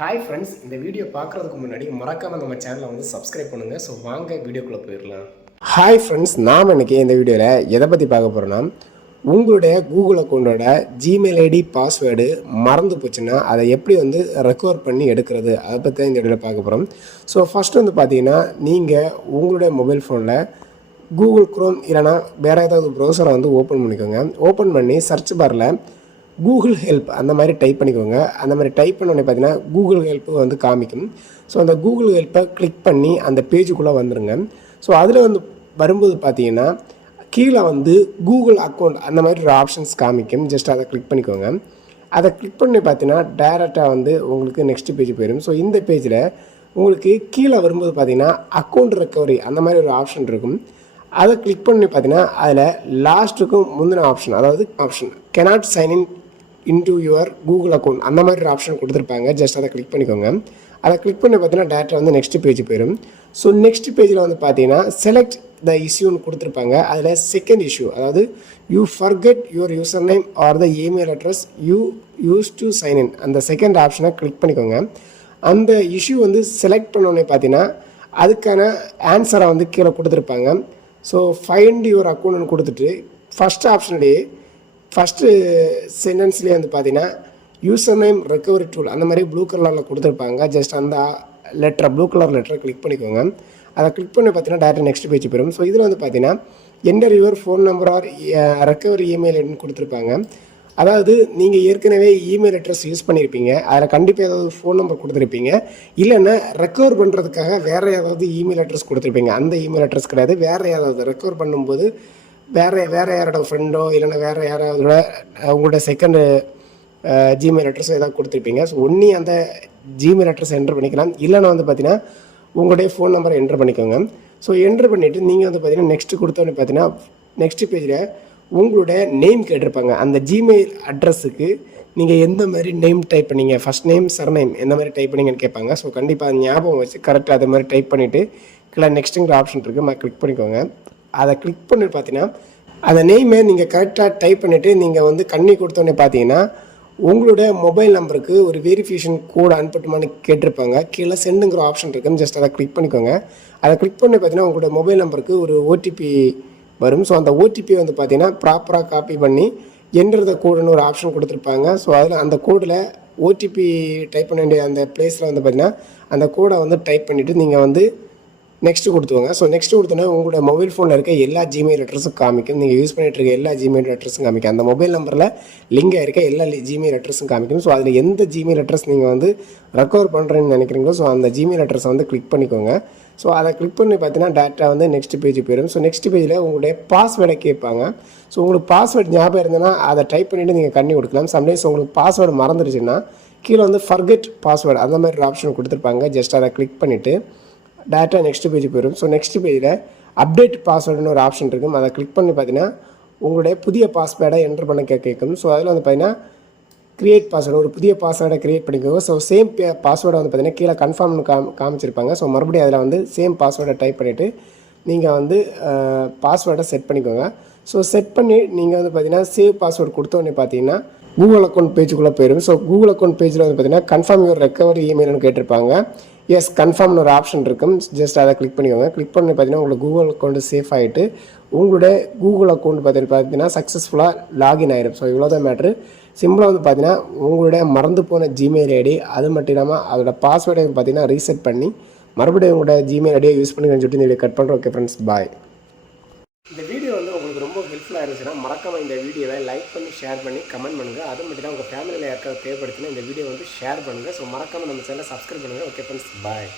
Hi friends, இந்த video பார்க்குறதுக்கு முன்னாடி மறக்காமல் நம்ம சேனலை வந்து சப்ஸ்கிரைப் பண்ணுங்கள். ஸோ வாங்க வீடியோக்குள்ளே போயிடலாம். ஹாய் ஃப்ரெண்ட்ஸ், நாம் இன்றைக்கி இந்த வீடியோவில் எதை பற்றி பார்க்க போகிறோன்னா, உங்களுடைய கூகுள் அக்கௌண்ட்டோட ஜிமெயில் ஐடி பாஸ்வேர்டு மறந்து போச்சுன்னா அதை எப்படி வந்து ரெக்கவர் பண்ணி எடுக்கிறது, அதை பற்றி தான் இந்த வீடியோவில் பார்க்க போகிறோம். ஸோ ஃபஸ்ட்டு வந்து பார்த்தீங்கன்னா, நீங்கள் உங்களுடைய மொபைல் ஃபோனில் கூகுள் குரோம் இல்லைனா வேறு ஏதாவது ப்ரௌசரை வந்து ஓப்பன் பண்ணிக்கோங்க. ஓப்பன் பண்ணி சர்ச் பாரில் கூகுள் ஹெல்ப் அந்த மாதிரி டைப் பண்ணிக்கோங்க. அந்த மாதிரி டைப் பண்ணோடனே பார்த்தீங்கன்னா கூகுள் ஹெல்ப்பு வந்து காமிக்கும். ஸோ அந்த கூகுள் ஹெல்ப்பை கிளிக் பண்ணி அந்த பேஜுக்குள்ளே வந்துடுங்க. ஸோ அதில் வந்து வரும்போது பார்த்தீங்கன்னா கீழே வந்து கூகுள் அக்கௌண்ட் அந்த மாதிரி ஒரு ஆப்ஷன்ஸ் காமிக்கும். ஜஸ்ட் அதை கிளிக் பண்ணிக்கோங்க. அதை கிளிக் பண்ணி பார்த்தீங்கன்னா டைரெக்டாக வந்து உங்களுக்கு நெக்ஸ்ட் பேஜ் போயிடும். ஸோ இந்த பேஜில் உங்களுக்கு கீழே வரும்போது பார்த்தீங்கன்னா அக்கௌண்ட் ரெக்கவரி அந்த மாதிரி ஒரு ஆப்ஷன் இருக்கும். அதை கிளிக் பண்ணி பார்த்தீங்கன்னா அதில் லாஸ்ட்டுக்கும் முந்தின ஆப்ஷன், அதாவது option cannot sign in into your Google account அந்த மாதிரி ஒரு ஆப்ஷன் கொடுத்துருப்பாங்க. ஜஸ்ட் அதை கிளிக் பண்ணிக்கோங்க. அதை கிளிக் பண்ணி பார்த்தீங்கன்னா டேரெக்டாக வந்து நெக்ஸ்ட் பேஜ் போயிடும். ஸோ நெக்ஸ்ட் பேஜில் வந்து பார்த்தீங்கன்னா செலக்ட் த இஷ்யூன்னு கொடுத்துருப்பாங்க. அதில் செகண்ட் இஷ்யூ, அதாவது you forget your username or the email address you use to sign in, அந்த செகண்ட் ஆப்ஷனை கிளிக் பண்ணிக்கோங்க. அந்த இஷ்யூ வந்து செலக்ட் பண்ணோடனே பார்த்தீங்கன்னா அதுக்கான ஆன்சரை வந்து கீழே கொடுத்துருப்பாங்க. ஸோ ஃபைண்ட் யுவர் அக்கௌண்ட்னு கொடுத்துட்டு ஃபஸ்ட் ஆப்ஷன்லேயே ஃபஸ்ட்டு சென்டென்ஸ்லேயே வந்து பார்த்தீங்கன்னா யூசர் நேம் ரெக்கவரி டூல் அந்த மாதிரி ப்ளூ கலரில் கொடுத்துருப்பாங்க. ஜஸ்ட் அந்த ப்ளூ கலர் லெட்டரை கிளிக் பண்ணிக்கோங்க. அதை கிளிக் பண்ணி பார்த்தீங்கன்னா டேரெக்டாக நெக்ஸ்ட் பேஜ் போயிடும். ஸோ இதில் வந்து பார்த்தீங்கன்னா enter your phone number or recovery email ஐடின்னு கொடுத்துருப்பாங்க. அதாவது நீங்கள் ஏற்கனவே இமெயில் அட்ரஸ் யூஸ் பண்ணியிருப்பீங்க, அதில் கண்டிப்பாக ஏதாவது ஃபோன் நம்பர் கொடுத்துருப்பீங்க, இல்லைன்னா ரெக்கவர் பண்ணுறதுக்காக வேறு ஏதாவது இமெயில் அட்ரஸ் கொடுத்துருப்பீங்க. அந்த இமெயில் அட்ரஸ் கிடையாது, வேறு ஏதாவது ரெக்கவர் பண்ணும்போது வேறு யாரோட ஃப்ரெண்டோ இல்லைன்னா வேறு யாராவதோட உங்களோட செகண்டு ஜிமெயில் அட்ரஸோ ஏதாவது கொடுத்துருப்பீங்க. ஸோ ஒன்றி அந்த ஜிமெயில் அட்ரஸ் என்ட்ரு பண்ணிக்கலாம், இல்லைன்னா வந்து பார்த்தீங்கன்னா உங்களுடைய ஃபோன் நம்பரை என்ட்ரு பண்ணிக்கோங்க. ஸோ என்ட்ரு பண்ணிவிட்டு நீங்கள் வந்து பார்த்தீங்கன்னா நெக்ஸ்ட்டு கொடுத்தோன்னு பார்த்தீங்கன்னா நெக்ஸ்ட் பேஜில் உங்களோட நேம் கேட்டிருப்பாங்க. அந்த ஜிமெயில் அட்ரஸுக்கு நீங்கள் எந்த மாதிரி நேம் டைப் பண்ணீங்க, ஃபஸ்ட் நேம் சர்நேம் எந்த மாதிரி டைப் பண்ணிங்கன்னு கேட்பாங்க. ஸோ கண்டிப்பாக ஞாபகம் வச்சு கரெக்டாக அது மாதிரி டைப் பண்ணிவிட்டு கீழே நெக்ஸ்ட்டுங்கிற ஆப்ஷன் இருக்குது, கிளிக் பண்ணிக்கோங்க. அதை கிளிக் பண்ணி பார்த்தீங்கன்னா அந்த நேமை நீங்கள் கரெக்டாக டைப் பண்ணிவிட்டு நீங்கள் வந்து கண்ணி கொடுத்தோன்னே பார்த்தீங்கன்னா உங்களோட மொபைல் நம்பருக்கு ஒரு வெரிஃபிகேஷன் கோடு அனுப்பட்டுமான்னு கேட்டிருப்பாங்க. கீழே சென்டுங்கிற ஆப்ஷன் இருக்குது, ஜஸ்ட் அதை கிளிக் பண்ணிக்கோங்க. அதை கிளிக் பண்ணி பார்த்தீங்கன்னா உங்களோட மொபைல் நம்பருக்கு ஒரு ஓடிபி வரும். ஸோ அந்த ஓடிபி வந்து பார்த்தீங்கன்னா ப்ராப்பராக காப்பி பண்ணி என்டர் த கோடுன்னு ஒரு ஆப்ஷன் கொடுத்துருப்பாங்க. ஸோ அதில் அந்த கோடில் ஓடிபி டைப் பண்ண வேண்டிய அந்த பிளேஸில் வந்து பார்த்தீங்கன்னா அந்த கோடை வந்து டைப் பண்ணிவிட்டு நீங்கள் வந்து நெக்ஸ்ட்டு கொடுத்துவாங்க. ஸோ நெக்ஸ்ட்டு கொடுத்தோன்னா உங்களோட மொபைல் ஃபோனில் இருக்க எல்லா ஜிமெயில் அட்ரஸும் காமிக்கும். நீங்கள் யூஸ் பண்ணிகிட்டு இருக்க எல்லா ஜிமெயில் அட்ரஸும் காமிக்கும். அந்த மொபைல் நம்பரில் லிங்க் ஆகிருக்க எல்லா ஜிமெயில் அட்ரஸும் காமிக்கும். ஸோ அதில் எந்த ஜிமெயில் அட்ரஸ் நீங்கள் வந்து ரெக்கவர் பண்ணுறேன்னு நினைக்கிறீங்களோ ஸோ அந்த ஜிமெயில் அட்ரஸை வந்து கிளிக் பண்ணிக்கோங்க. ஸோ அதை கிளிக் பண்ணி பார்த்தீங்கன்னா டேரெக்டாக வந்து நெக்ஸ்ட் பேஜ் போயிடும். ஸோ நெக்ஸ்ட் பேஜில் உங்களுடைய பாஸ்வேர்டை கேட்பாங்க. ஸோ உங்களுக்கு பாஸ்வேர்டு ஞாபகம் இருந்ததுன்னா அதை டைப் பண்ணிவிட்டு நீங்கள் கண்ணி கொடுக்கலாம். சம்டைம்ஸ் உங்களுக்கு பாஸ்வேர்டு மறந்துடுச்சுன்னா கீழே வந்து ஃபர்கெட் பாஸ்வேர்டு அந்த மாதிரி ஒரு ஆப்ஷன் கொடுத்துருப்பாங்க. ஜஸ்ட் அதை கிளிக் பண்ணிவிட்டு டேரெக்டாக நெக்ஸ்ட் பேஜ் போயிடும். ஸோ நெக்ஸ்ட் பேஜில் அப்டேட் பாஸ்வேர்டுன்னு ஒரு ஆப்ஷன் இருக்கும். அதை கிளிக் பண்ணி பார்த்தீங்கன்னா உங்களுடைய புதிய பாஸ்வேர்டை என்ட்ரு பண்ண கேட்கும். ஸோ அதில் வந்து பார்த்தீங்கன்னா க்ரியேட் பாஸ்வேர்டு, ஒரு புதிய பாஸ்வேர்டை க்ரியேட் பண்ணிக்கோங்க. ஸோ சேம் பாஸ்வேர்டை வந்து பார்த்தீங்கன்னா கீழே கன்ஃபார்ம்னு காமிச்சிருப்பாங்க. ஸோ மறுபடியும் அதில் வந்து சேம் பாஸ்வேர்டை டைப் பண்ணிவிட்டு நீங்கள் வந்து பாஸ்வேர்டை செட் பண்ணிக்கோங்க. ஸோ செட் பண்ணி நீங்கள் வந்து பார்த்தீங்கன்னா சேவ் பாஸ்வேர்டு கொடுத்தோடனே பார்த்தீங்கன்னா கூகுள் அக்கௌண்ட் பேஜுக்குள்ளே போயிடும். ஸோ கூகுள் அக்கௌண்ட் பேஜில் வந்து பார்த்தீங்கன்னா கன்ஃபார்ம் யுவர் ரெக்கவரி இமெயில்னு கேட்டிருப்பாங்க. எஸ், கன்ஃபார்ம்னு ஒரு ஆப்ஷன் இருக்கும். ஜஸ்ட் அதை கிளிக் பண்ணிக்கோங்க. கிளிக் பண்ணி பார்த்தீங்கன்னா உங்களுக்கு கூகுள் அக்கௌண்ட்டு சேஃப் ஆகிட்டு உங்களோட கூகுள் அக்கௌண்ட் பார்த்தீங்கன்னா சக்ஸஸ்ஃபுல்லாக லாகின் ஆகிடும். ஸோ இவ்வளோ தான் மேட்ரு. சிம்பிளாக வந்து பார்த்தீங்கன்னா உங்களுடைய மறந்து போன ஜிமெயில் ஐடி, அது மட்டும் இல்லாமல் அதோட பாஸ்வேர்டை பார்த்தீங்கன்னா ரீசெட் பண்ணி மறுபடியும் உங்களோட ஜிமெயில் ஐடியை யூஸ் பண்ணி சொல்லிட்டு இந்த வீடியோ கட் பண்ணுறோம். ஓகே ஃப்ரெண்ட்ஸ், பாய். இந்த வீடியோ வந்து உங்களுக்கு ரொம்ப ஹெல்ப்ஃபுல்லாக இருந்துச்சுன்னா மறக்காமல் இந்த வீடியோவை லைக் பண்ணி ஷேர் பண்ணி கமெண்ட் பண்ணுங்கள். அது மட்டும் தான் உங்கள் ஃபேமிலியில் யாருக்காவது தேவைப்படுத்தினா இந்த வீடியோ வந்து ஷேர் பண்ணுங்கள். ஸோ மறக்காமல் நம்ம சேனலை சப்ஸ்கிரைப் பண்ணுங்கள். ஓகே ஃப்ரெண்ட்ஸ், பாய்.